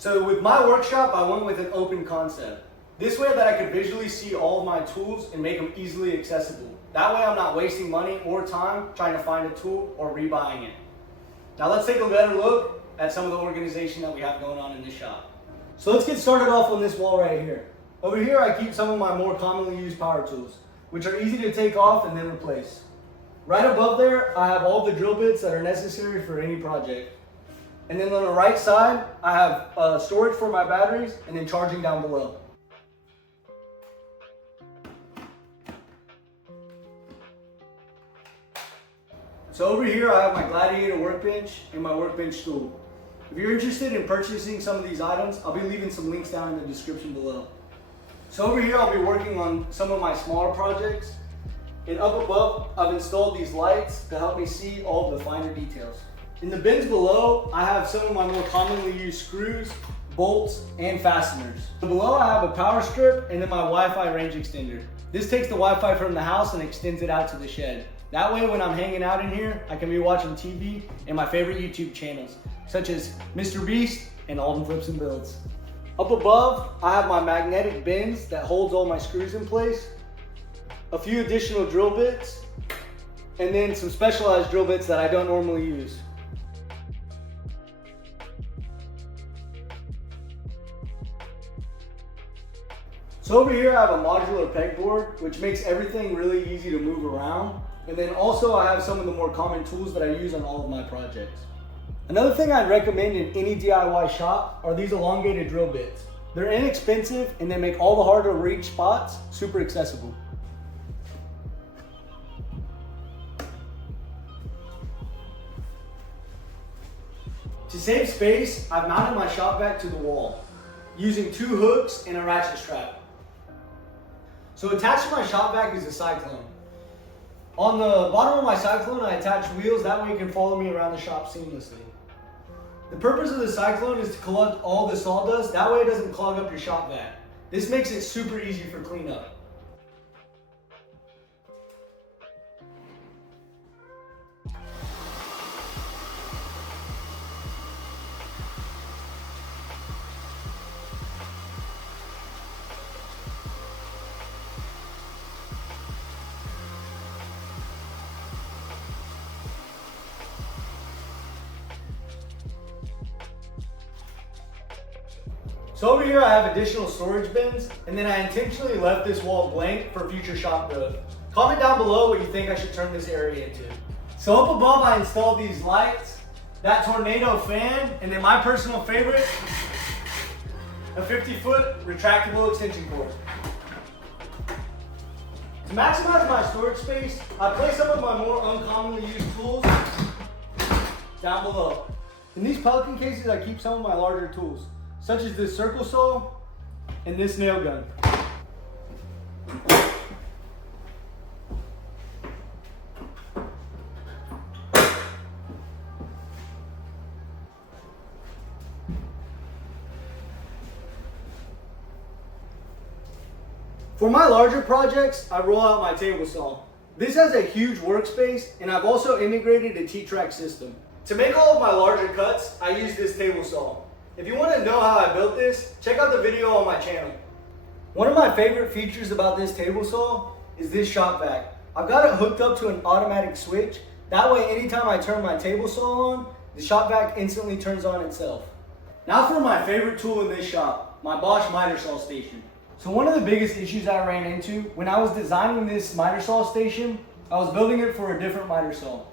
So with my workshop, I went with an open concept. This way that I could visually see all of my tools and make them easily accessible. That way I'm not wasting money or time trying to find a tool or rebuying it. Now let's take a better look at some of the organization that we have going on in this shop. So let's get started off on this wall right here. Over here I keep some of my more commonly used power tools, which are easy to take off and then replace. Right above there, I have all the drill bits that are necessary for any project. And then on the right side, I have storage for my batteries and then charging down below. So over here, I have my Gladiator workbench and my workbench stool. If you're interested in purchasing some of these items, I'll be leaving some links down in the description below. So over here, I'll be working on some of my smaller projects. And up above, I've installed these lights to help me see all the finer details. In the bins below, I have some of my more commonly used screws, bolts, and fasteners. Below, I have a power strip and then my Wi-Fi range extender. This takes the Wi-Fi from the house and extends it out to the shed. That way, when I'm hanging out in here, I can be watching TV and my favorite YouTube channels, such as Mr. Beast and Alden Flips and Builds. Up above, I have my magnetic bins that holds all my screws in place, a few additional drill bits, and then some specialized drill bits that I don't normally use. So over here I have a modular pegboard, which makes everything really easy to move around. And then also I have some of the more common tools that I use on all of my projects. Another thing I'd recommend in any DIY shop are these elongated drill bits. They're inexpensive and they make all the hard to reach spots super accessible. To save space, I've mounted my shop vac to the wall using 2 hooks and a ratchet strap. So attached to my shop vac is a cyclone. On the bottom of my cyclone, I attach wheels, that way it can follow me around the shop seamlessly. The purpose of the cyclone is to collect all the sawdust, that way it doesn't clog up your shop vac. This makes it super easy for cleanup. So over here I have additional storage bins, and then I intentionally left this wall blank for future shop growth. Comment down below what you think I should turn this area into. So up above I installed these lights, that tornado fan, and then my personal favorite, a 50-foot retractable extension cord. To maximize my storage space, I place some of my more uncommonly used tools down below. In these Pelican cases I keep some of my larger tools, such as this circle saw and this nail gun. For my larger projects, I roll out my table saw. This has a huge workspace, and I've also integrated a T-track system. To make all of my larger cuts, I use this table saw. If you want to know how I built this, check out the video on my channel. One of my favorite features about this table saw is this shop vac. I've got it hooked up to an automatic switch. That way, anytime I turn my table saw on, the shop vac instantly turns on itself. Now for my favorite tool in this shop, my Bosch miter saw station. So one of the biggest issues I ran into when I was designing this miter saw station, I was building it for a different miter saw.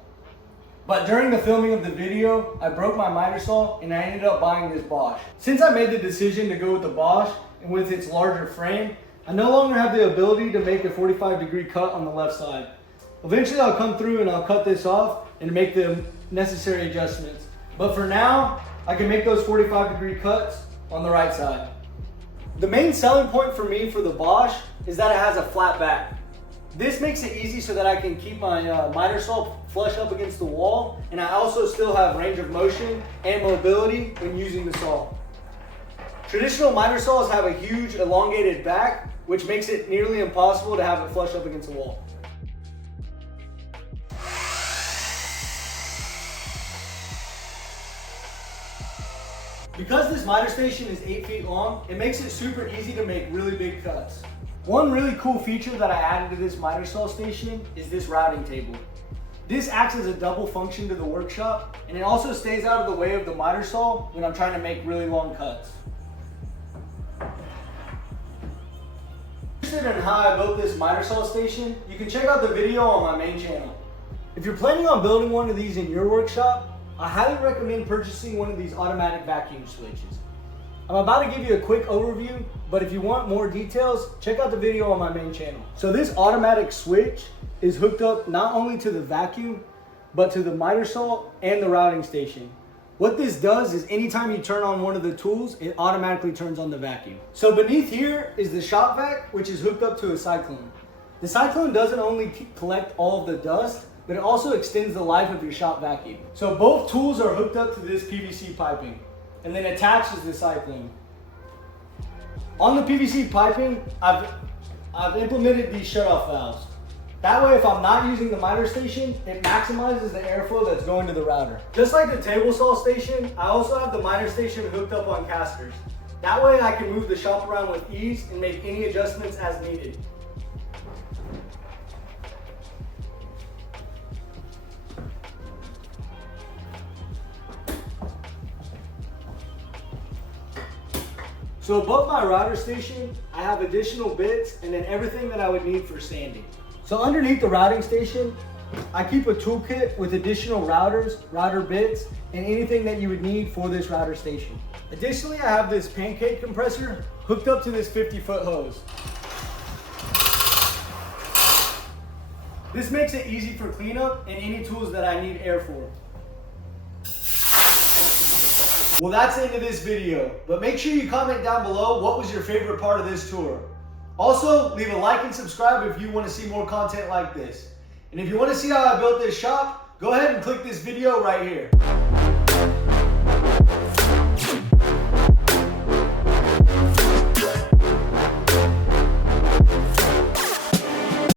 But during the filming of the video, I broke my miter saw and I ended up buying this Bosch. Since I made the decision to go with the Bosch and with its larger frame, I no longer have the ability to make a 45-degree cut on the left side. Eventually I'll come through and I'll cut this off and make the necessary adjustments. But for now, I can make those 45-degree cuts on the right side. The main selling point for me for the Bosch is that it has a flat back. This makes it easy so that I can keep my miter saw flush up against the wall, and I also still have range of motion and mobility when using the saw. Traditional miter saws have a huge elongated back, which makes it nearly impossible to have it flush up against the wall. Because this miter station is 8 feet long, it makes it super easy to make really big cuts. One really cool feature that I added to this miter saw station is this routing table. This acts as a double function to the workshop, and it also stays out of the way of the miter saw when I'm trying to make really long cuts. If you're interested in how I built this miter saw station, you can check out the video on my main channel. If you're planning on building one of these in your workshop, I highly recommend purchasing one of these automatic vacuum switches. I'm about to give you a quick overview, but if you want more details, check out the video on my main channel. So this automatic switch is hooked up not only to the vacuum, but to the miter saw and the routing station. What this does is anytime you turn on one of the tools, it automatically turns on the vacuum. So beneath here is the shop vac, which is hooked up to a cyclone. The cyclone doesn't only collect all of the dust, but it also extends the life of your shop vacuum. So both tools are hooked up to this PVC piping, and then attached is the cyclone. On the PVC piping, I've implemented these shutoff valves. That way, if I'm not using the miter station, it maximizes the airflow that's going to the router. Just like the table saw station, I also have the miter station hooked up on casters. That way I can move the shop around with ease and make any adjustments as needed. So above my router station, I have additional bits and then everything that I would need for sanding. So underneath the routing station, I keep a toolkit with additional routers, router bits, and anything that you would need for this router station. Additionally, I have this pancake compressor hooked up to this 50-foot hose. This makes it easy for cleanup and any tools that I need air for. Well, that's the end of this video, but make sure you comment down below what was your favorite part of this tour. Also, leave a like and subscribe if you want to see more content like this. And if you want to see how I built this shop, go ahead and click this video right here.